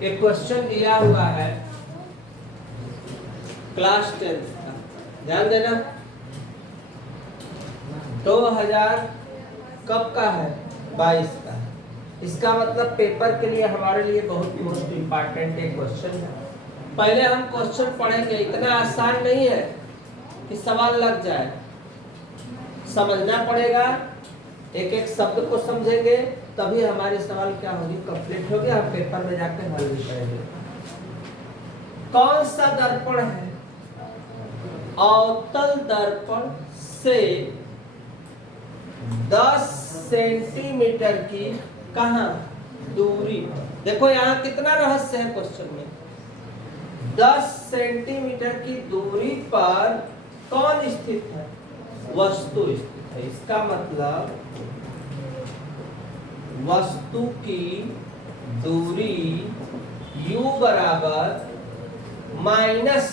एक क्वेश्चन दिया हुआ है क्लास 10 का, ध्यान देना। 2000 कब का है? 22 का। इसका मतलब पेपर के लिए हमारे लिए बहुत मोस्ट इम्पॉर्टेंट एक क्वेश्चन है। पहले हम क्वेश्चन पढ़ेंगे, इतना आसान नहीं है कि सवाल लग जाए, समझना पड़ेगा, एक एक शब्द को समझेंगे तभी हमारे सवाल क्या होगी, कंप्लीट होगी, हम पेपर में जाकर हल भी करेंगे। कौन सा दर्पण है अवतल दर्पण से 10 सेंटीमीटर की कहां दूरी? देखो यहाँ कितना रहस्य है क्वेश्चन में। 10 सेंटीमीटर की दूरी पर कौन स्थित है? वस्तु स्थित है। इसका मतलब वस्तु की दूरी u बराबर -10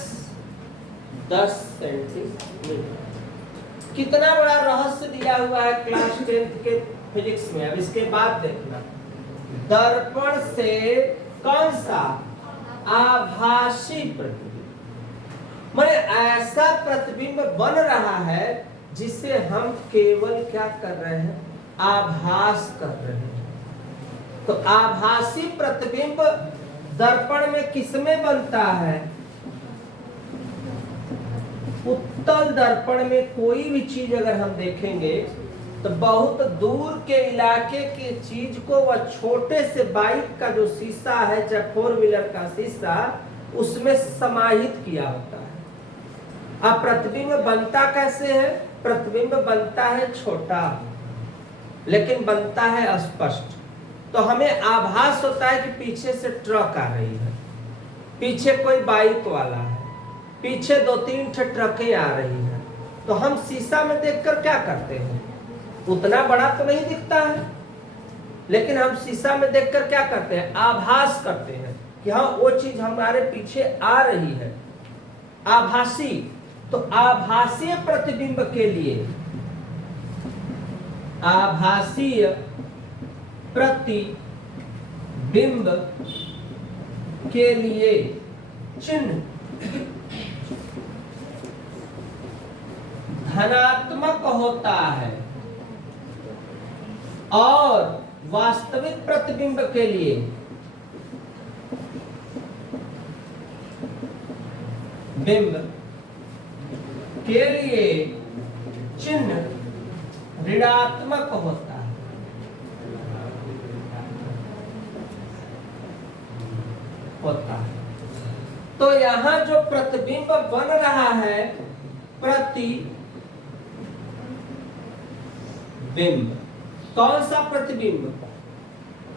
सेंटीमीटर। कितना बड़ा रहस्य दिया हुआ है क्लास 10 के फिजिक्स में। अब इसके बाद देखना, दर्पण से कौन सा आभासी प्रतिबिंब, माने ऐसा प्रतिबिंब बन रहा है जिसे हम केवल क्या कर रहे हैं, आभास कर रहे हैं। तो आभासी प्रतिबिंब दर्पण में किसमें बनता है? उत्तल दर्पण में कोई भी चीज अगर हम देखेंगे तो बहुत दूर के इलाके की चीज को वह छोटे से बाइक का जो शीशा है, चाहे 4 व्हीलर का शीशा, उसमें समाहित किया होता है। अब प्रतिबिंब बनता कैसे है? प्रतिबिंब बनता है छोटा लेकिन बनता है स्पष्ट। तो हमें आभास होता है कि पीछे से ट्रक आ रही है, पीछे कोई बाइक वाला है, पीछे 2-3 ट्रकें आ रही हैं। तो हम शीशा में देखकर क्या करते हैं? उतना बड़ा तो नहीं दिखता है, लेकिन हम शीशा में देखकर क्या करते हैं? आभास करते हैं कि हाँ वो चीज हमारे पीछे आ रही है। आभासी। तो आभासीय प्रतिबिंब के लिए, आभासीय प्रतिबिंब के लिए चिन्ह धनात्मक होता है और वास्तविक प्रतिबिंब के लिए बिंब के लिए चिन्ह ऋणात्मक होता है। तो यहां जो प्रतिबिंब बन रहा है, प्रतिबिंब, कौन सा प्रतिबिंब?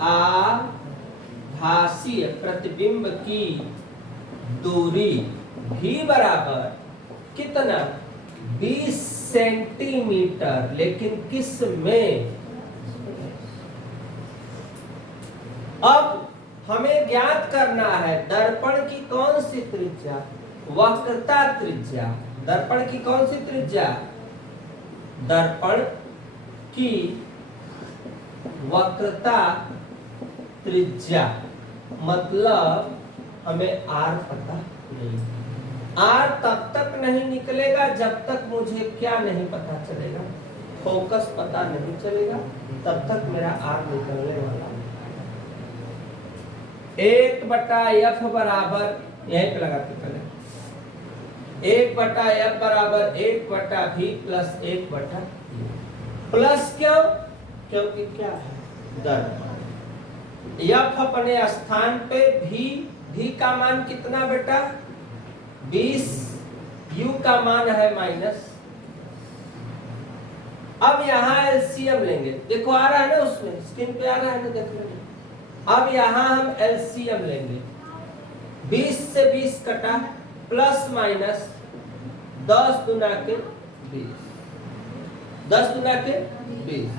आभासीय प्रतिबिंब की दूरी भी बराबर कितना? 20 सेंटीमीटर। लेकिन किस में? अब हमें ज्ञात करना है दर्पण की कौन सी त्रिज्या? वक्रता त्रिज्या। दर्पण की कौन सी त्रिज्या? दर्पण की वक्रता त्रिज्या। मतलब हमें R पता नहीं। R तब तक नहीं निकलेगा जब तक मुझे क्या नहीं पता चलेगा, फोकस पता नहीं चलेगा, तब तक मेरा R निकलने वाला। 1/f बराबर, यहीं पे लगाते पहले, 1/f बराबर 1/v प्लस 1/, प्लस क्यों? क्योंकि क्या है? दर्पण। f अपने स्थान पे, v का मान कितना बेटा? 20, u का मान है माइनस। अब यहाँ एलसीएम लेंगे, देखो आ रहा है ना, उसमें स्क्रीन पे आ रहा है ना, देख लो। अब यहाँ हम एलसीएम लेंगे, 20 से 20 कटा, प्लस माइनस 10 दूना के 20, 10 दूना के 20।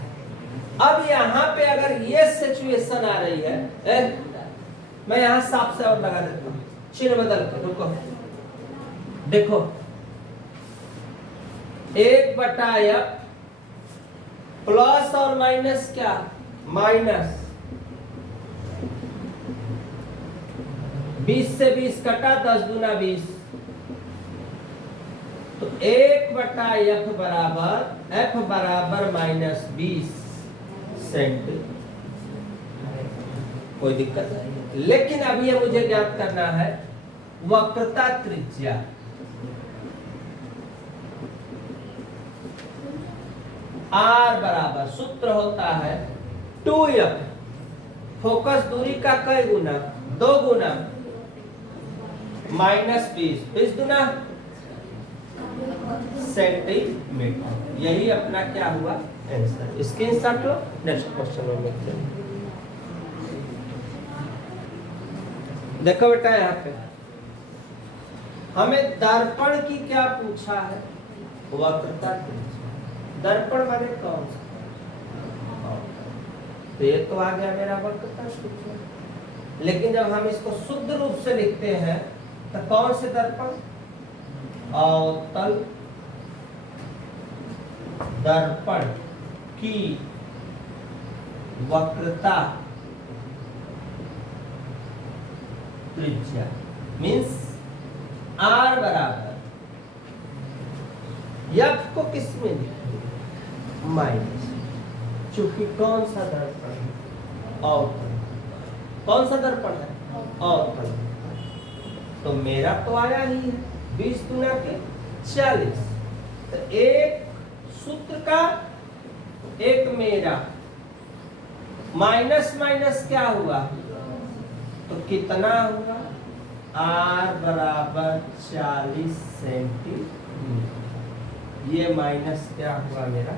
अब यहाँ पे अगर ये सिचुएशन आ रही है, मैं यहाँ साफ से और लगा देता हूँ, चिन्ह बदल के, रुको, देखो 1/f प्लस और माइनस क्या? माइनस 20 से 20 कटा, 10 दूना 20, तो 1/f बराबर -20 सेंटीमीटर। कोई दिक्कत नहीं, लेकिन अब ये मुझे ज्ञात करना है वक्रता त्रिज्या। R बराबर सूत्र होता है 2f, फोकस दूरी का कई गुना, 2 गुना -20, 20 गुना सेंटीमीटर। यही अपना क्या हुआ आंसर। स्क्रीनशॉट लो, नेक्स्ट क्वेश्चन में मिलते हैं। देखो बेटा यहाँ पे हमें दर्पण की क्या पूछा है, वक्रता त्रिज्या। दर्पण माने कौन सा, तो ये तो आ गया मेरा वक्रता त्रिज्या। लेकिन जब हम इसको शुद्ध रूप से लिखते हैं तो कौन से दर्पण, अवतल दर्पण की वक्रता त्रिज्या मीन्स R बराबर F को किस में लिखेंगे, माइनस, चूंकि कौन सा दर्पण है, अवतल। कौन सा दर्पण है, अवतल। तो मेरा तो आया ही है 20 गुना के 40, तो एक सूत्र का एक मेरा, माइनस माइनस क्या हुआ, तो कितना हुआ, R बराबर 40 सेंटीमीटर। ये माइनस क्या हुआ मेरा,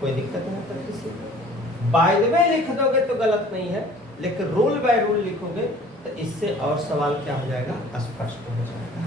कोई दिक्कत नहीं होता किसी को। बाय द वे लिख दोगे तो गलत नहीं है, लेकिन रूल बाय रूल लिखोगे तो इससे और सवाल क्या हो जाएगा, स्पष्ट हो जाएगा।